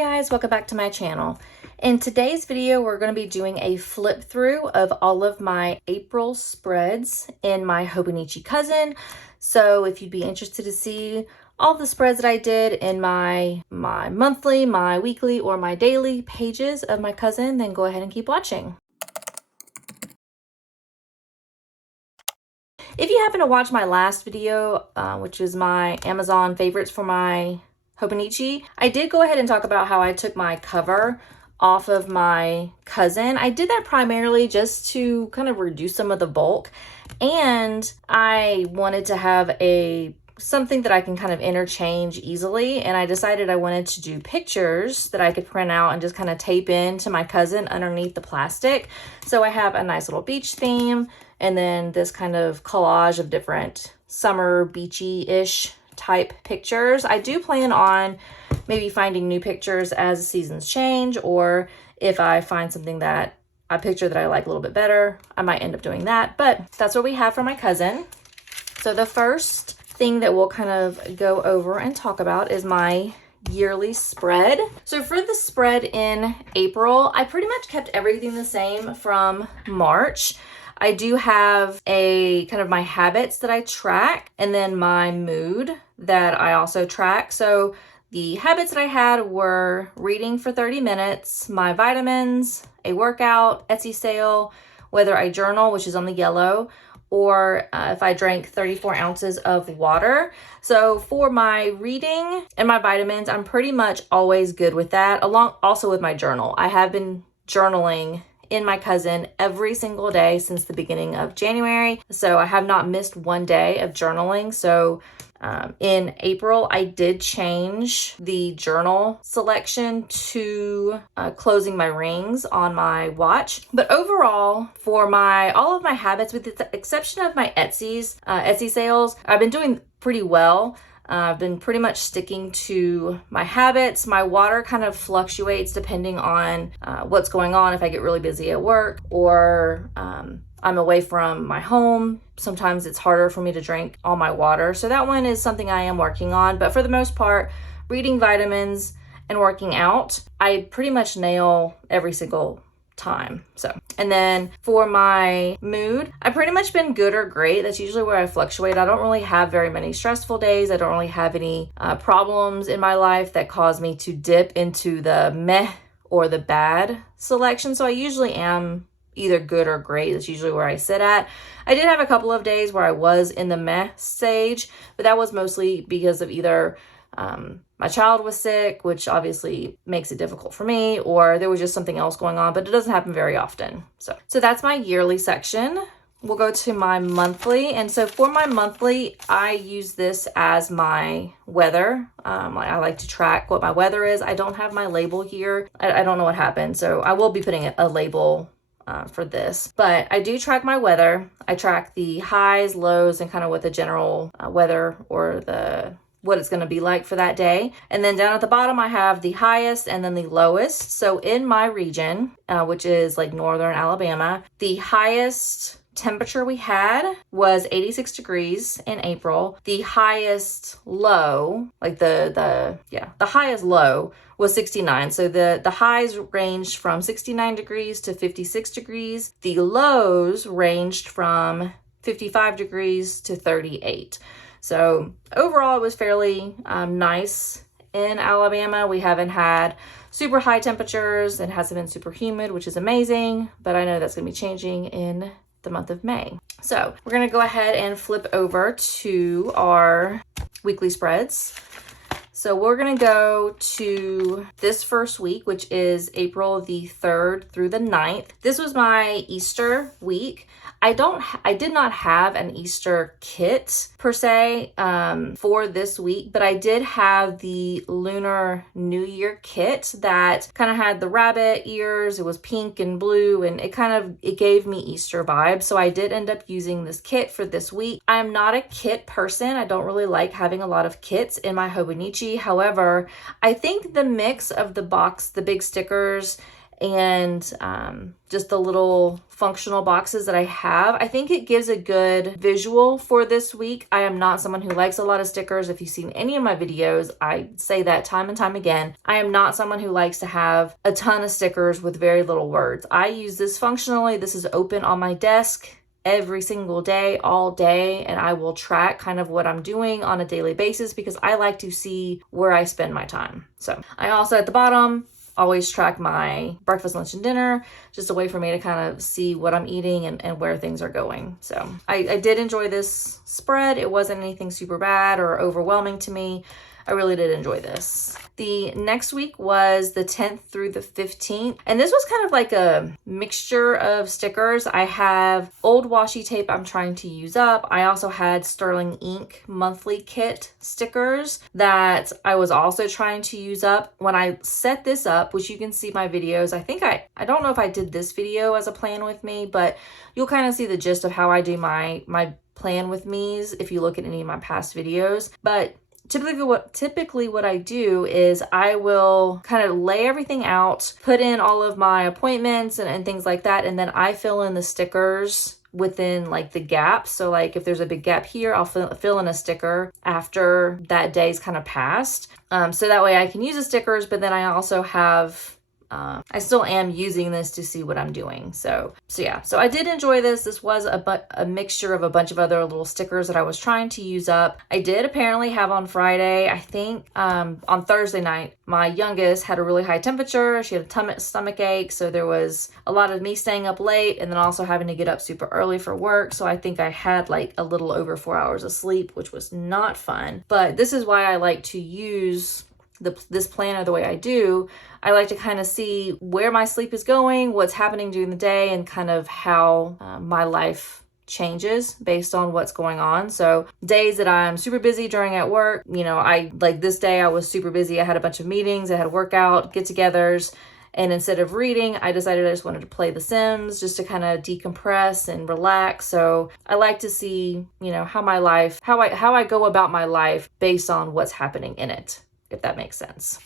guys, welcome back to my channel. In today's video, we're going to be doing a flip through of all of my April spreads in my Hobonichi cousin. So if you'd be interested to see all the spreads that I did in my monthly, my weekly, or my daily pages of my cousin, then go ahead and keep watching. If you happen to watch my last video, which is my Amazon favorites for my Hobonichi, I did go ahead and talk about how I took my cover off of my cousin. I did that primarily just to kind of reduce some of the bulk, and I wanted to have something that I can kind of interchange easily, and I decided I wanted to do pictures that I could print out and just kind of tape into my cousin underneath the plastic. So I have a nice little beach theme, and then this kind of collage of different summer beachy-ish type pictures. I do plan on maybe finding new pictures as the seasons change, or if I find something that a picture that I like a little bit better, I might end up doing that. But that's what we have for my cousin. So the first thing that we'll kind of go over and talk about is my yearly spread. So for the spread in April, I pretty much kept everything the same from March. I do have a kind of my habits that I track, and then my mood that I also track. So the habits that I had were reading for 30 minutes, my vitamins, a workout, Etsy sale, whether I journal, which is on the yellow, or if I drank 34 ounces of water. So for my reading and my vitamins, I'm pretty much always good with that, along also with my journal. I have been journaling in my cousin every single day since the beginning of January. So I have not missed one day of journaling. So in April, I did change the journal selection to closing my rings on my watch. But overall, for all of my habits, with the exception of my Etsy sales, I've been doing pretty well. I've been pretty much sticking to my habits. My water kind of fluctuates depending on what's going on. If I get really busy at work, or I'm away from my home, sometimes it's harder for me to drink all my water. So that one is something I am working on. But for the most part, reading, vitamins, and working out, I pretty much nail every single time. And then for my mood, I've pretty much been good or great. That's usually where I fluctuate. I don't really have very many stressful days. I don't really have any problems in my life that cause me to dip into the meh or the bad selection. So I usually am either good or great. That's usually where I sit at. I did have a couple of days where I was in the meh stage, but that was mostly because of either my child was sick, which obviously makes it difficult for me, or there was just something else going on, but it doesn't happen very often. So that's my yearly section. We'll go to my monthly. And so for my monthly, I use this as my weather. I like to track what my weather is. I don't have my label here. I don't know what happened. So I will be putting a label for this, but I do track my weather. I track the highs, lows, and kind of what the general weather or what it's going to be like for that day. And then down at the bottom, I have the highest and then the lowest. So in my region, which is like northern Alabama, the highest temperature we had was 86 degrees in April. The highest low, like the highest low was 69. So the highs ranged from 69 degrees to 56 degrees. The lows ranged from 55 degrees to 38. So overall, it was fairly nice in Alabama. We haven't had super high temperatures. It hasn't been super humid, which is amazing, but I know that's going to be changing in the month of May. So we're going to go ahead and flip over to our weekly spreads. So we're going to go to this first week, which is April the 3rd through the 9th. This was my Easter week. I did not have an Easter kit per se for this week, but I did have the Lunar New Year kit that kind of had the rabbit ears. It was pink and blue, and it gave me Easter vibes. So I did end up using this kit for this week. I'm not a kit person. I don't really like having a lot of kits in my Hobonichi. However, I think the mix of the box, the big stickers, and just the little functional boxes that I have. I think it gives a good visual for this week. I am not someone who likes a lot of stickers. If you've seen any of my videos, I say that time and time again. I am not someone who likes to have a ton of stickers with very little words. I use this functionally. This is open on my desk every single day, all day, and I will track kind of what I'm doing on a daily basis because I like to see where I spend my time. So I also at the bottom always track my breakfast, lunch, and dinner, just a way for me to kind of see what I'm eating and where things are going. So I did enjoy this spread. It wasn't anything super bad or overwhelming to me. I really did enjoy this. The next week was the 10th through the 15th. And this was kind of like a mixture of stickers. I have old washi tape I'm trying to use up. I also had Sterling Ink monthly kit stickers that I was also trying to use up. When I set this up, which you can see my videos, I don't know if I did this video as a plan with me, but you'll kind of see the gist of how I do my plan with me's if you look at any of my past videos. But Typically what I do is I will kind of lay everything out, put in all of my appointments and things like that, and then I fill in the stickers within like the gaps. So like if there's a big gap here, I'll fill in a sticker after that day's kind of passed. So that way I can use the stickers, but then I also have I still am using this to see what I'm doing. So yeah, so I did enjoy this. This was a mixture of a bunch of other little stickers that I was trying to use up. I did apparently have on Friday, I think on Thursday night, my youngest had a really high temperature. She had a stomach ache. So there was a lot of me staying up late and then also having to get up super early for work. So I think I had like a little over 4 hours of sleep, which was not fun. But this is why I like to use this planner the way I do. I like to kind of see where my sleep is going, what's happening during the day, and kind of how my life changes based on what's going on. So days that I'm super busy during at work, I like this day I was super busy. I had a bunch of meetings, I had a workout, get-togethers, and instead of reading, I decided I just wanted to play The Sims just to kind of decompress and relax. So I like to see, how my life, how I go about my life based on what's happening in it, if that makes sense.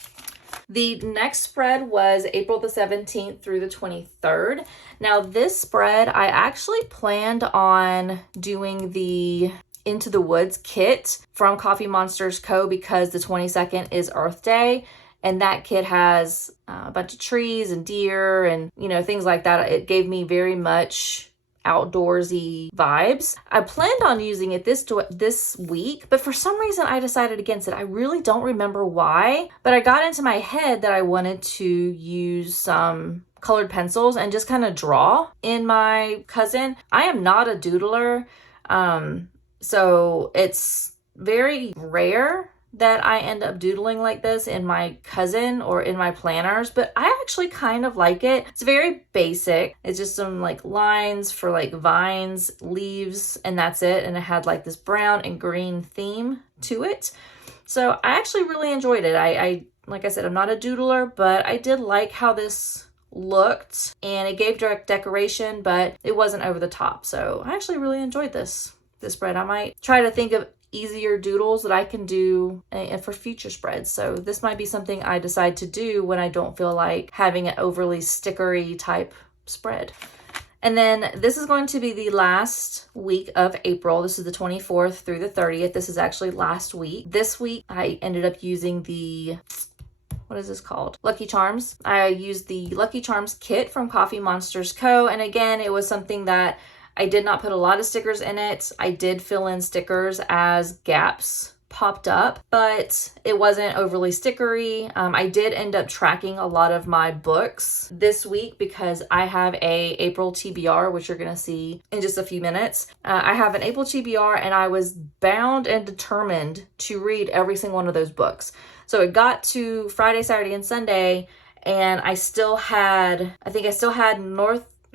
The next spread was April the 17th through the 23rd. Now this spread, I actually planned on doing the Into the Woods kit from Coffee Monsters Co. because the 22nd is Earth Day. And that kit has a bunch of trees and deer and, things like that. It gave me very much outdoorsy vibes. I planned on using it this week, but for some reason I decided against it. I really don't remember why, but I got into my head that I wanted to use some colored pencils and just kind of draw in my cousin. I am not a doodler, so it's very rare that I end up doodling like this in my cousin or in my planners, but I actually kind of like it. It's very basic. It's just some like lines for like vines, leaves, and that's it. And it had like this brown and green theme to it. So I actually really enjoyed it. I like I said, I'm not a doodler, but I did like how this looked, and it gave direct decoration, but it wasn't over the top. So I actually really enjoyed this spread. I might try to think of easier doodles that I can do for future spreads. So this might be something I decide to do when I don't feel like having an overly stickery type spread. And then this is going to be the last week of April. This is the 24th through the 30th. This is actually last week. This week I ended up using the, what is this called? Lucky Charms. I used the Lucky Charms kit from Coffee Monsters Co. And again, it was something that I did not put a lot of stickers in it. I did fill in stickers as gaps popped up, but it wasn't overly stickery. I did end up tracking a lot of my books this week because I have a April TBR, which you're gonna see in just a few minutes. I have an April TBR and I was bound and determined to read every single one of those books. So it got to Friday, Saturday, and Sunday, and I still had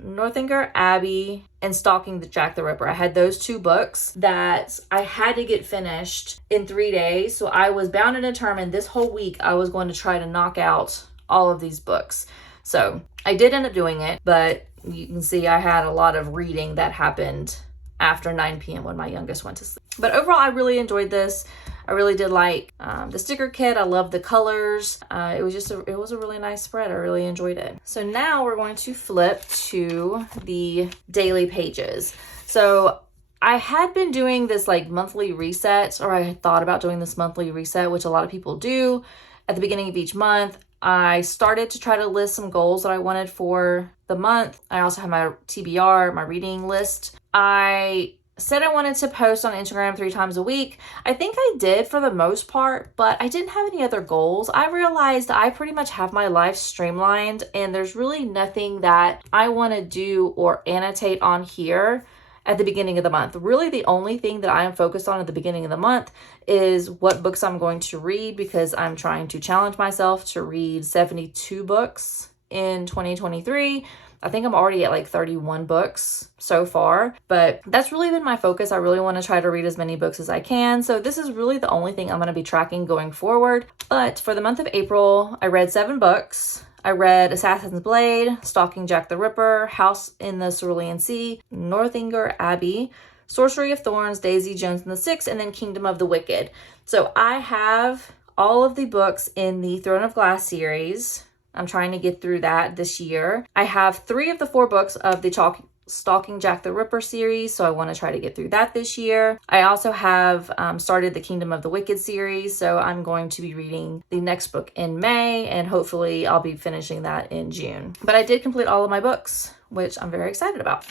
Northanger Abbey and Stalking the Jack the Ripper. I had those two books that I had to get finished in 3 days. So I was bound and determined this whole week I was going to try to knock out all of these books. So I did end up doing it, but you can see I had a lot of reading that happened after 9 p.m. when my youngest went to sleep. But overall, I really enjoyed this. I really did like the sticker kit. I love the colors. It was a really nice spread. I really enjoyed it. So now we're going to flip to the daily pages. So I had been doing this like monthly reset, or I had thought about doing this monthly reset, which a lot of people do at the beginning of each month. I started to try to list some goals that I wanted for the month. I also have my TBR, my reading list. I said I wanted to post on Instagram 3 times a week. I think I did for the most part, but I didn't have any other goals. I realized I pretty much have my life streamlined, and there's really nothing that I want to do or annotate on here at the beginning of the month. Really, the only thing that I am focused on at the beginning of the month is what books I'm going to read, because I'm trying to challenge myself to read 72 books in 2023. I think I'm already at like 31 books so far, but that's really been my focus. I really want to try to read as many books as I can. So this is really the only thing I'm going to be tracking going forward. But for the month of April, I read 7 books. I read Assassin's Blade, Stalking Jack the Ripper, House in the Cerulean Sea, Northanger Abbey, Sorcery of Thorns, Daisy Jones and the Six, and then Kingdom of the Wicked. So I have all of the books in the Throne of Glass series. I'm trying to get through that this year. I have 3 of the 4 books of the Stalking Jack the Ripper series, so I want to try to get through that this year. I also have started the Kingdom of the Wicked series, so I'm going to be reading the next book in May, and hopefully I'll be finishing that in June. But I did complete all of my books, which I'm very excited about.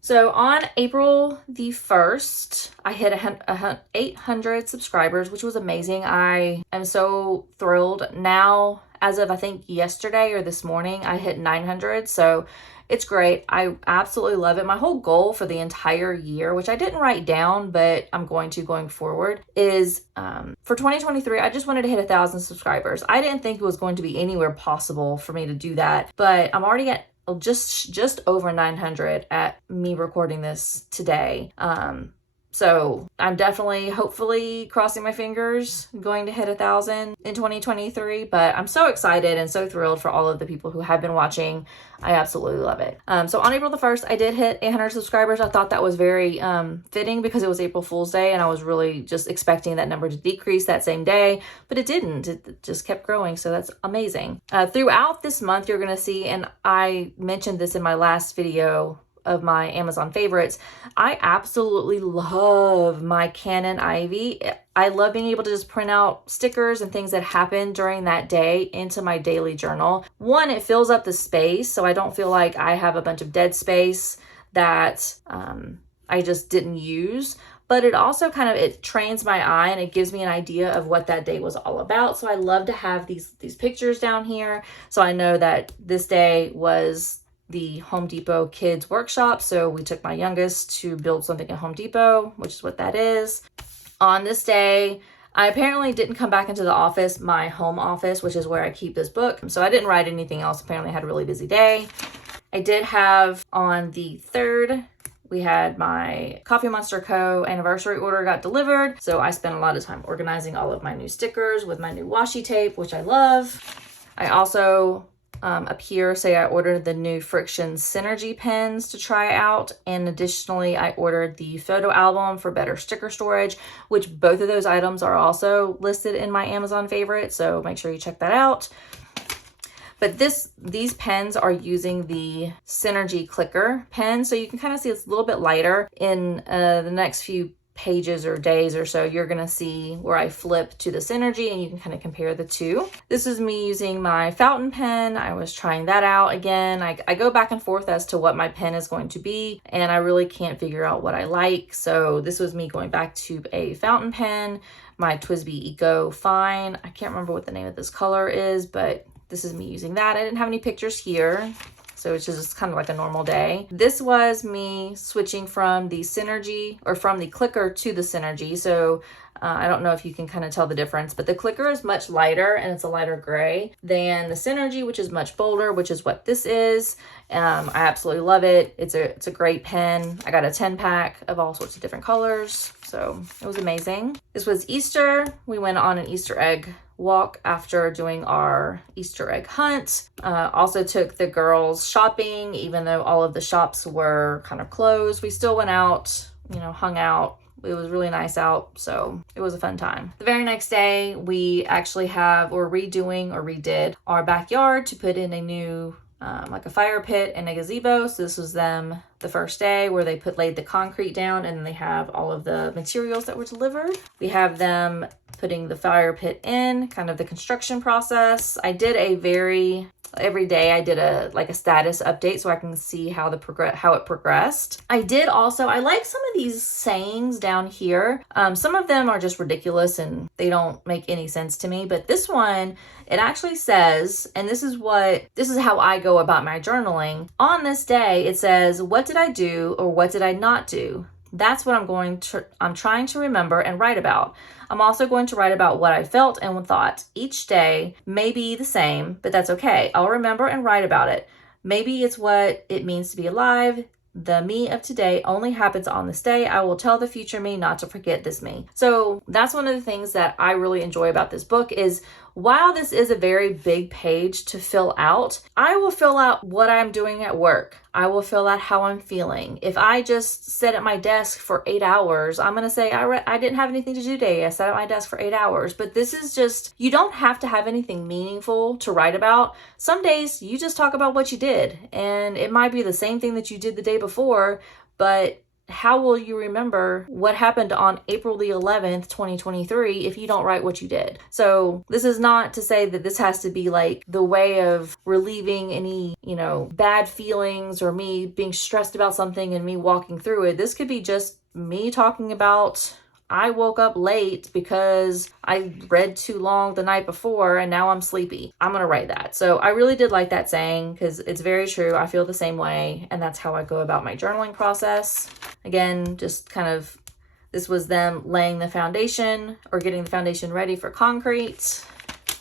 So on April the 1st, I hit 800 subscribers, which was amazing. I am so thrilled. Now, as of I think yesterday or this morning, I hit 900. So it's great. I absolutely love it. My whole goal for the entire year, which I didn't write down, but I'm going forward, is for 2023, I just wanted to hit 1,000 subscribers. I didn't think it was going to be anywhere possible for me to do that, but I'm already at just over 900 at me recording this today. So I'm definitely, hopefully, crossing my fingers, going to hit 1,000 in 2023. But I'm so excited and so thrilled for all of the people who have been watching. I absolutely love it. So on April the 1st, I did hit 800 subscribers. I thought that was very fitting because it was April Fool's Day, and I was really just expecting that number to decrease that same day, but it didn't. It just kept growing, so that's amazing. Throughout this month, you're going to see, and I mentioned this in my last video of my Amazon favorites, I absolutely love my Canon Ivy. I love being able to just print out stickers and things that happen during that day into my daily journal. One, it fills up the space, so I don't feel like I have a bunch of dead space that I just didn't use. But it also it trains my eye, and it gives me an idea of what that day was all about. So I love to have these pictures down here, so I know that this day was the Home Depot Kids Workshop. So we took my youngest to build something at Home Depot, which is what that is. On this day, I apparently didn't come back into the office, my home office, which is where I keep this book. So I didn't write anything else. Apparently I had a really busy day. I did have on the 3rd, we had my Coffee Monster Co. anniversary order got delivered. So I spent a lot of time organizing all of my new stickers with my new washi tape, which I love. I also up here say I ordered the new Friction Synergy pens to try out, and additionally I ordered the photo album for better sticker storage, which both of those items are also listed in my Amazon favorites, so make sure you check that out. But these pens are using the Synergy clicker pen, so you can kind of see it's a little bit lighter. In the next few pages or days or so, you're gonna see where I flip to the Synergy, and you can kind of compare the two. This is me using my fountain pen. I was trying that out again. I go back and forth as to what my pen is going to be, and I really can't figure out what I like. So this was me going back to a fountain pen, my TWSBI Eco Fine. I can't remember what the name of this color is, but this is me using that. I didn't have any pictures here, so it's just kind of like a normal day. This was me switching from the Synergy, or from the clicker to the Synergy. So I don't know if you can kind of tell the difference, but the clicker is much lighter, and it's a lighter gray than the Synergy, which is much bolder, which is what this is. I absolutely love it. It's a great pen. I got a 10-pack of all sorts of different colors, so it was amazing. This was Easter. We went on an Easter egg walk after doing our Easter egg hunt. Also took the girls shopping, even though all of the shops were kind of closed. We still went out, hung out, It was really nice out, so it was a fun time. The very next day, we actually we're redoing or redid our backyard to put in a new like a fire pit and a gazebo. So this was them the first day where they laid the concrete down, and then they have all of the materials that were delivered. We have them putting the fire pit in, kind of the construction process. I did every day I did a status update so I can see how it progressed. I like some of these sayings down here. Some of them are just ridiculous and they don't make any sense to me, but this one, it actually says, and this is how I go about my journaling. On this day, it says, what did I do or what did I not do? That's what I'm trying to remember and write about. I'm also going to write about what I felt and thought. Each day may be the same, but that's okay. I'll remember and write about it. Maybe it's what it means to be alive. The me of today only happens on this day. I will tell the future me not to forget this me. So that's one of the things that I really enjoy about this book is while this is a very big page to fill out, I will fill out what I'm doing at work. I will fill out how I'm feeling. If I just sit at my desk for 8 hours, I'm going to say, I didn't have anything to do today. I sat at my desk for 8 hours. But this is just, you don't have to have anything meaningful to write about. Some days you just talk about what you did. And it might be the same thing that you did the day before, but how will you remember what happened on April the 11th, 2023 if you don't write what you did? So this is not to say that this has to be like the way of relieving any, bad feelings or me being stressed about something and me walking through it. This could be just me talking about I woke up late because I read too long the night before and now I'm sleepy. I'm going to write that. So I really did like that saying because it's very true. I feel the same way. And that's how I go about my journaling process. Again, just kind of, this was them laying the foundation or getting the foundation ready for concrete.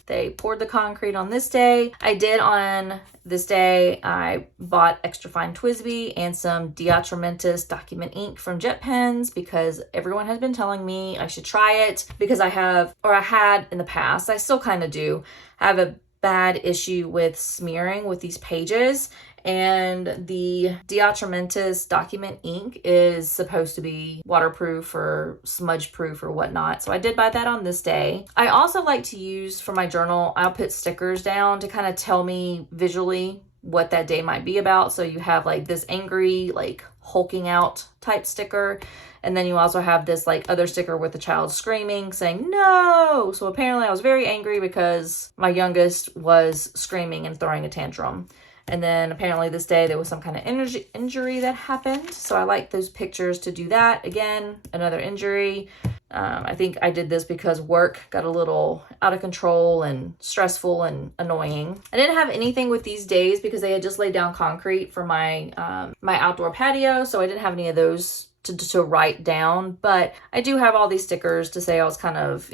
They poured the concrete on this day. On this day, I bought extra fine TWSBI and some Diatramentus document ink from Jet Pens because everyone has been telling me I should try it because I had in the past, I still kind of do, have a bad issue with smearing with these pages. And the Diatramentus document ink is supposed to be waterproof or smudge proof or whatnot. So I did buy that on this day. I also like to use for my journal, I'll put stickers down to kind of tell me visually what that day might be about. So you have like this angry, like hulking out type sticker. And then you also have this like other sticker with the child screaming, saying no. So apparently I was very angry because my youngest was screaming and throwing a tantrum. And then apparently this day there was some kind of injury that happened. So I like those pictures to do that. Again, another injury. I think I did this because work got a little out of control and stressful and annoying. I didn't have anything with these days because they had just laid down concrete for my my outdoor patio. So I didn't have any of those to write down. But I do have all these stickers to say I was kind of,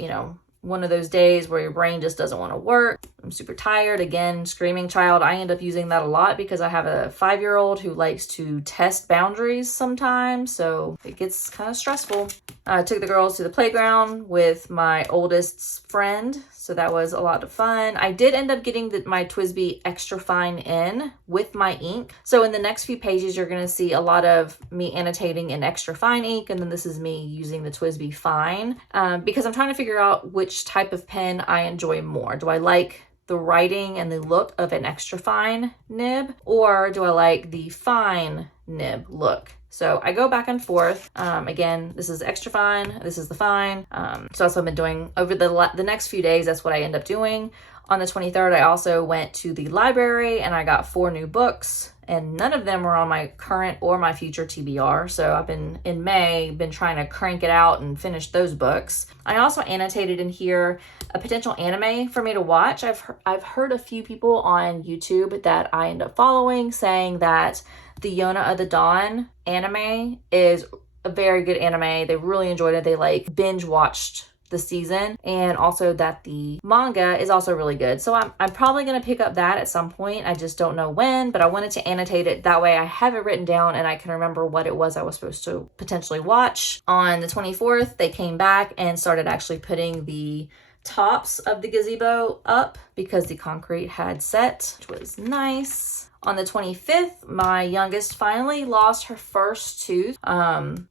one of those days where your brain just doesn't want to work. I'm super tired. Again, screaming child. I end up using that a lot because I have a 5-year-old who likes to test boundaries sometimes. So it gets kind of stressful. I took the girls to the playground with my oldest's friend. So that was a lot of fun. I did end up getting my TWSBI extra fine in with my ink. So in the next few pages, you're going to see a lot of me annotating in extra fine ink. And then this is me using the TWSBI fine because I'm trying to figure out which type of pen I enjoy more. Do I like the writing and the look of an extra fine nib, or do I like the fine nib look? So I go back and forth. Again, this is extra fine. This is the fine. So that's what I've been doing over the next few days. That's what I end up doing. On the 23rd, I also went to the library and I got 4 new books, and none of them were on my current or my future TBR. So I've been in May, been trying to crank it out and finish those books. I also annotated in here a potential anime for me to watch. I've heard a few people on YouTube that I end up following saying that the Yona of the Dawn anime is a very good anime. They really enjoyed it. They like binge watched the season, and also that the manga is also really good. So I'm probably going to pick up that at some point. I just don't know when, but I wanted to annotate it. That way I have it written down and I can remember what it was I was supposed to potentially watch. On the 24th, they came back and started actually putting the tops of the gazebo up because the concrete had set, which was nice. On the 25th, my youngest finally lost her first tooth.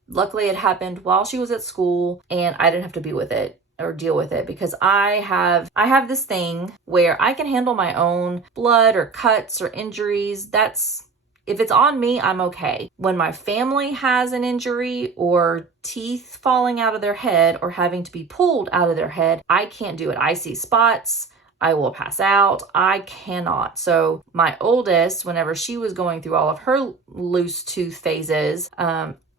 Luckily it happened while she was at school and I didn't have to be with it or deal with it because I have this thing where I can handle my own blood or cuts or injuries. If it's on me, I'm okay. When my family has an injury or teeth falling out of their head or having to be pulled out of their head, I can't do it. I see spots. I will pass out. I cannot. So my oldest, whenever she was going through all of her loose tooth phases,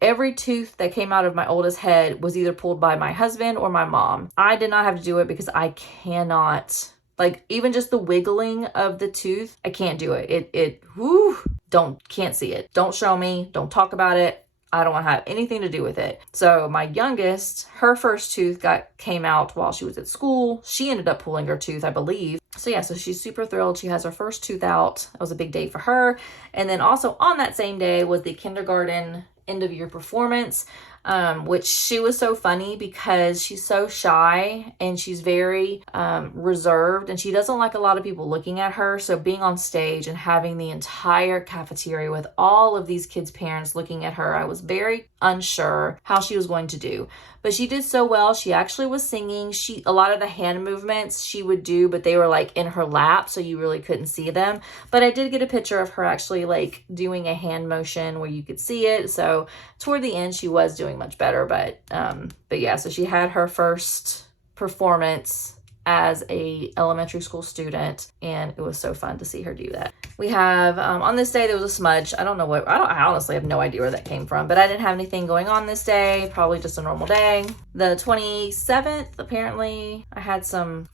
every tooth that came out of my oldest head was either pulled by my husband or my mom. I did not have to do it because I cannot, like even just the wiggling of the tooth, I can't do it. Can't see it. Don't show me. Don't talk about it. I don't want to have anything to do with it. So my youngest, her first tooth came out while she was at school. She ended up pulling her tooth, I believe. So yeah, so she's super thrilled. She has her first tooth out. It was a big day for her. And then also on that same day was the kindergarten end of year performance, which she was so funny because she's so shy and she's very reserved and she doesn't like a lot of people looking at her. So being on stage and having the entire cafeteria with all of these kids' parents looking at her, I was very unsure how she was going to do. But she did so well. She actually was singing. A lot of the hand movements she would do, but they were like in her lap, so you really couldn't see them. But I did get a picture of her actually like doing a hand motion where you could see it. So toward the end, she was doing much better. But yeah, so she had her first performance as a elementary school student, and it was so fun to see her do that. We have on this day there was a smudge. I honestly have no idea where that came from, but I didn't have anything going on this day. Probably just a normal day. The 27th, apparently I had some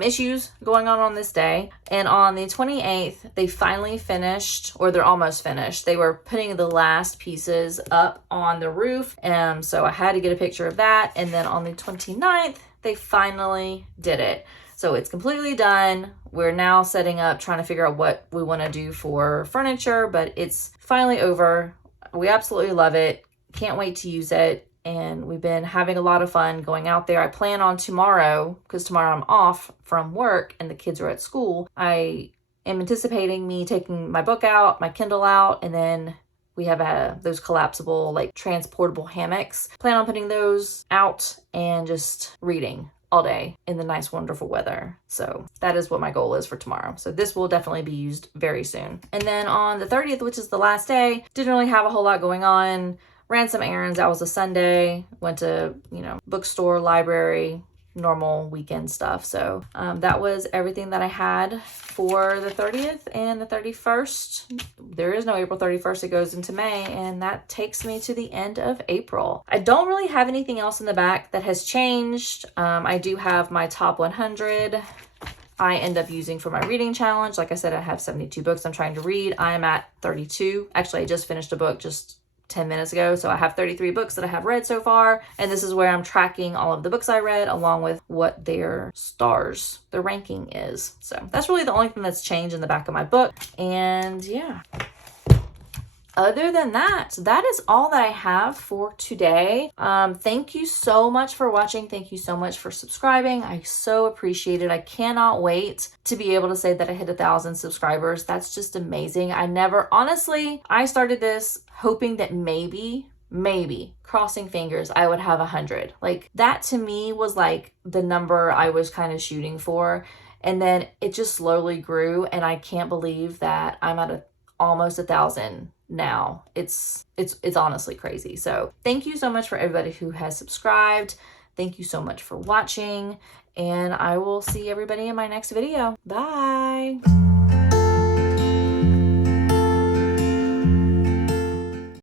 issues going on this day. And on the 28th, they finally finished, or they're almost finished. They were putting the last pieces up on the roof. So I had to get a picture of that. And then on the 29th, they finally did it. So it's completely done. We're now setting up, trying to figure out what we want to do for furniture, but it's finally over. We absolutely love it. Can't wait to use it. And we've been having a lot of fun going out there. I plan on tomorrow, because tomorrow I'm off from work and the kids are at school. I am anticipating me taking my book out, my Kindle out, and then we have those collapsible, like transportable hammocks. Plan on putting those out and just reading all day in the nice, wonderful weather. So that is what my goal is for tomorrow. So this will definitely be used very soon. And then on the 30th, which is the last day, didn't really have a whole lot going on. Ran some errands. That was a Sunday. Went to, bookstore, library, normal weekend stuff. So that was everything that I had for the 30th and the 31st. There is no April 31st. It goes into May, and that takes me to the end of April. I don't really have anything else in the back that has changed. I do have my top 100 I end up using for my reading challenge. Like I said, I have 72 books I'm trying to read. I am at 32. Actually, I just finished a book just 10 minutes ago. So I have 33 books that I have read so far. And this is where I'm tracking all of the books I read along with what their ranking is. So that's really the only thing that's changed in the back of my book. And yeah. Other than that, that is all that I have for today. Thank you so much for watching. Thank you so much for subscribing. I so appreciate it. I cannot wait to be able to say that I hit 1,000 subscribers. That's just amazing. I started this hoping that maybe, crossing fingers, I would have 100. Like that to me was like the number I was kind of shooting for. And then it just slowly grew, and I can't believe that I'm at almost 1,000 now. It's honestly crazy. So thank you so much for everybody who has subscribed. Thank you so much for watching, and I will see everybody in my next video. Bye.